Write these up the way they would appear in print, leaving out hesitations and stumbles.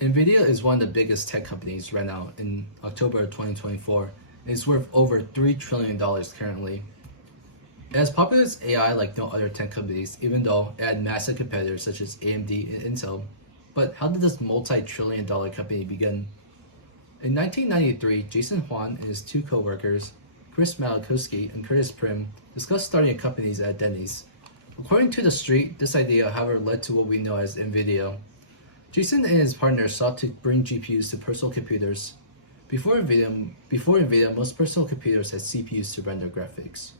NVIDIA is one of the biggest tech companies right now in October 2024. And it's worth over $3 trillion currently. It has popular as AI like no other tech companies, even though it had massive competitors such as AMD and Intel. But how did this multi-trillion dollar company begin? In 1993, Jason Huang and his two co-workers, Chris Malachowski and Curtis Prim, discussed starting companies at Denny's. According to The Street, this idea, however, led to what we know as NVIDIA. Jason and his partners sought to bring GPUs to personal computers. Before NVIDIA, most personal computers had CPUs to render graphics.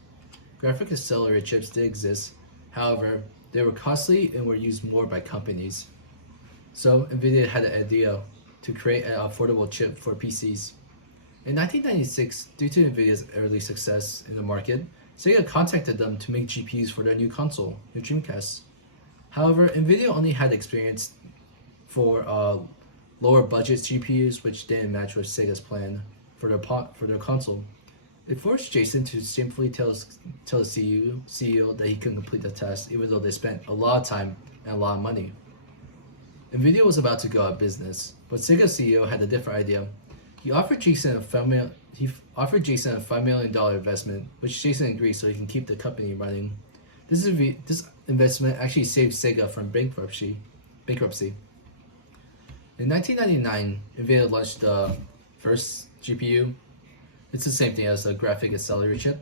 Graphic accelerator chips did exist, however, they were costly and were used more by companies. So NVIDIA had an idea to create an affordable chip for PCs. In 1996, due to NVIDIA's early success in the market, Sega contacted them to make GPUs for their new console, the Dreamcast. However, NVIDIA only had experience for lower budget GPUs, which didn't match with Sega's plan for their console. It forced Jason to simply tell the CEO that he couldn't complete the test, even though they spent a lot of time and a lot of money. NVIDIA was about to go out of business, but Sega's CEO had a different idea. He offered Jason a $5 million investment, which Jason agreed so he can keep the company running. This investment actually saved Sega from bankruptcy. In 1999, NVIDIA launched the first GPU. It's the same thing as a graphic accelerator chip,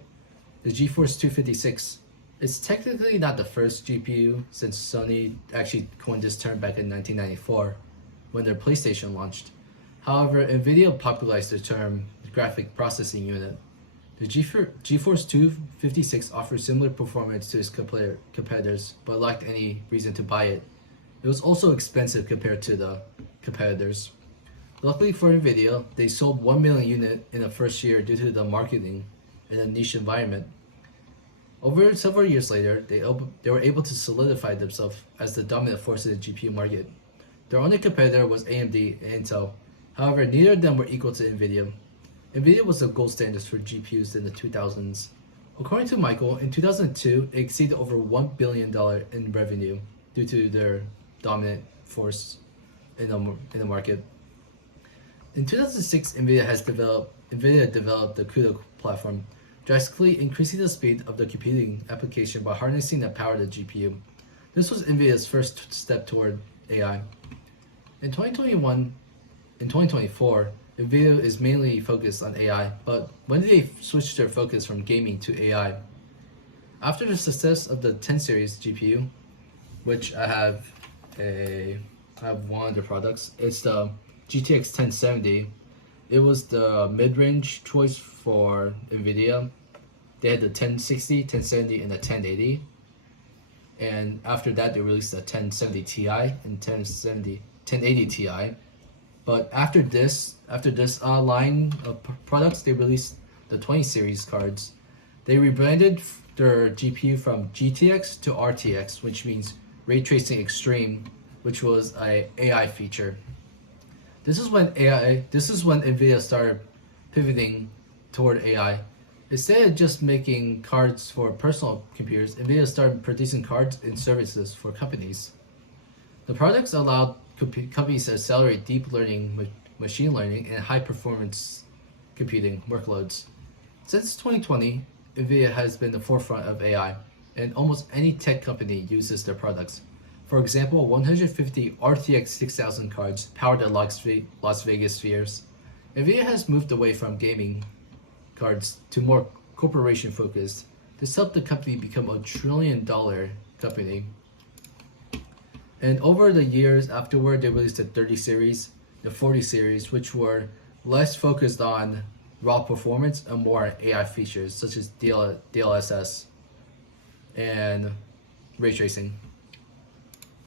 the GeForce 256. It's technically not the first GPU since Sony actually coined this term back in 1994 when their PlayStation launched. However, NVIDIA popularized the term graphic processing unit. The GeForce 256 offers similar performance to its competitors, but lacked any reason to buy it. It was also expensive compared to the competitors. Luckily for NVIDIA, they sold 1 million units in the first year due to the marketing in a niche environment. Over several years later, they were able to solidify themselves as the dominant force in the GPU market. Their only competitor was AMD and Intel. However, neither of them were equal to NVIDIA. NVIDIA was the gold standard for GPUs in the 2000s. According to Michael, in 2002, it exceeded over $1 billion in revenue due to their dominant force in the market. In 2006, NVIDIA developed the CUDA platform, drastically increasing the speed of the computing application by harnessing the power of the GPU. This was NVIDIA's first step toward AI. In 2024, NVIDIA is mainly focused on AI, but when did they switch their focus from gaming to AI? After the success of the 10 series GPU, which I have one of the products, it's the GTX 1070. It was the mid-range choice for NVIDIA. They had the 1060, 1070, and the 1080. And after that, they released the 1070 Ti and 1080 Ti. But after this line of products, they released the 20 series cards. They rebranded their GPU from GTX to RTX, which means Ray Tracing Extreme, which was an AI feature. This is when NVIDIA started pivoting toward AI. Instead of just making cards for personal computers, NVIDIA started producing cards and services for companies. The products allowed companies to accelerate deep learning, machine learning, and high-performance computing workloads. Since 2020, NVIDIA has been the forefront of AI, and almost any tech company uses their products. For example, 150 RTX 6000 cards power the Las Vegas spheres. NVIDIA has moved away from gaming cards to more corporation-focused. This helped the company become a $1 trillion company. And over the years afterward, they released the 30 series, the 40 series, which were less focused on raw performance and more AI features such as DLSS and ray tracing.